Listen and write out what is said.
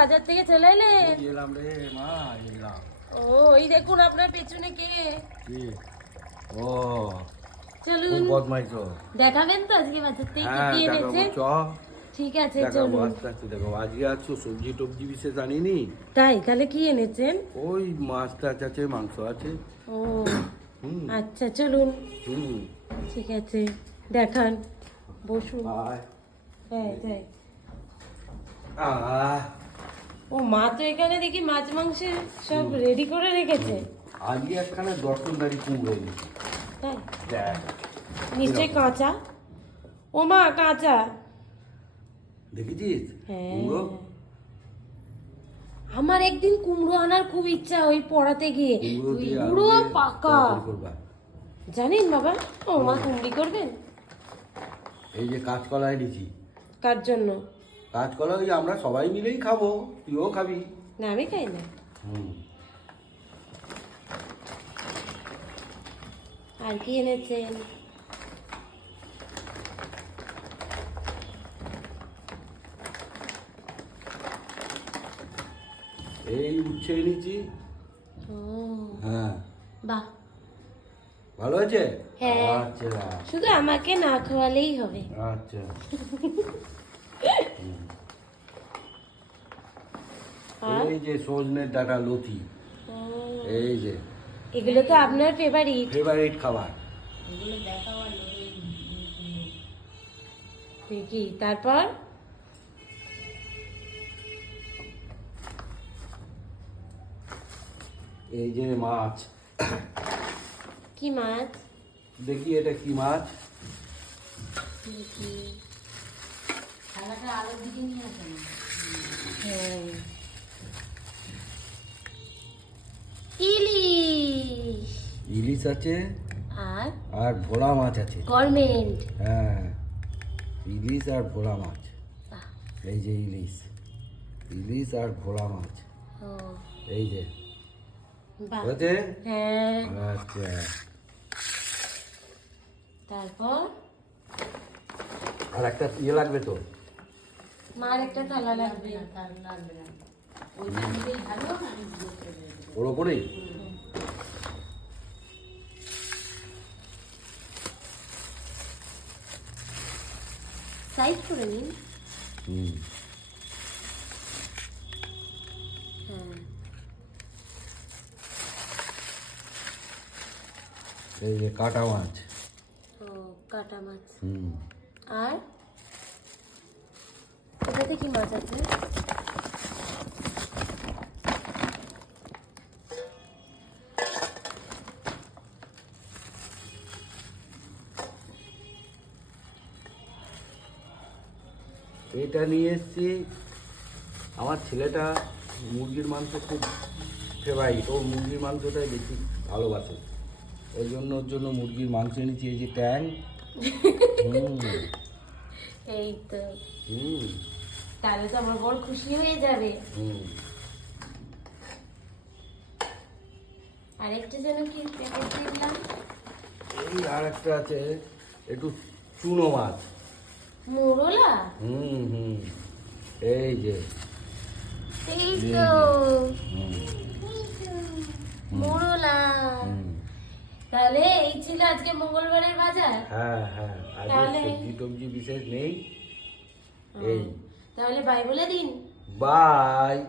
বাজার থেকে চলে এলেন এলাম রে মা এলাম। ও এই দেখুন আপনার পেছনে কে? কি? ও চলুন। বদমাইশ দেখাবেন তো আজকে বাজার থেকে কি হ্যাঁ কি এনেছেন চ। ঠিক আছে চলুন। আস্তে আস্তে দেখাবো। আজকে আছো সবজি টবজি বিশেষ আনিনি। তাই? তাহলে কি এনেছেন? ওই মাছ টাছ আছে মাংস আছে। ও আচ্ছা চলুন। হুম। ঠিক আছে দেখান। বসুন। হ্যাঁ যাই। আহ, ও মা তো এখানে দেখি মাছ মাংস সব রেডি করে রেখেছে। আজকে একখানে দর্শনদারি কুমড়ো এনেছি। তাই? নিশ্চয়ই কাঁচা? ও মা কাঁচা। দেখেছিস? হ্যাঁ। কুমড়ো? আমার একদিন কুমড়ো আনার খুব ইচ্ছা ওই পড়াতে গিয়ে। পুরো পাকা। জানেন বাবা ও মা কুমড়ি করবেন এই যে কাঁচকলা এনেছি। কার জন্য? কাঁচকলা ওই আমরা সবাই মিলেই খাব তুইও খাবি। না আমি খাই না। আর কি এনেছেন? এই উচ্ছে এনেছি। হ্যাঁ। বাহ। ভালো আছে? হ্যাঁ। আচ্ছা। শুধু আমাকে না খাওয়ালেই হবে। আচ্ছা। এই যে সজনের ডাটা লতি ও, এই যে। এগুলো তো আপনার ফেভারিট ফেভারিট খাবার। দেখি তারপর? এই যে মাছ। কি মাছ? দেখি এটা কি মাছ। দেখি হ্যাঁ। ইলিশ আছে আর? আর ভোলা মাছ আছে। গভর্নমেন্ট হ্যাঁ ইলিশ আর ভোলা মাছ। বাহ, এই যে ইলিশ ইলিশ আর ভোলা মাছ। ও। এই যে। বাহ। হয়েছে? হ্যাঁ। আচ্ছা। তারপর? আর একটা ইয়ে লাগবে তো? মার একটা থালা লাগবে। থালা লাগবে না। ওই ওর ওপরেই? সাইড করে নিন হুম। হ্যাঁ। এই যে কাটা মাছ। ও কাটা মাছ। হুম। আর? এটাতে কি মাছ আছে? এটা নিয়ে এসছি। আমার ছেলেটা মুরগির মাংস খুব ফেভারিট ও মুরগির মাংসটাই বেশি ভালোবাসে। ওই জন্য ওর জন্য মুরগির মাংস এনেছি এই যে ট্যাং। হুম এই তো। হুম। তাহলে তো আমার বড় খুশি হয়ে যাবে। হুম। যেন কি প্যাকেট এই আর একটা আছে একটু চুনো মাছ। মোরলা হুম হুম। এই যে। এই তো। মোরলা তাহলে এই ছিল আজকে মঙ্গলবারের বাজার? হ্যাঁ হ্যাঁ। তাহলে- সবজি টবজি বিশেষ নেই। এই। তাহলে বাই বলে দিন। বাই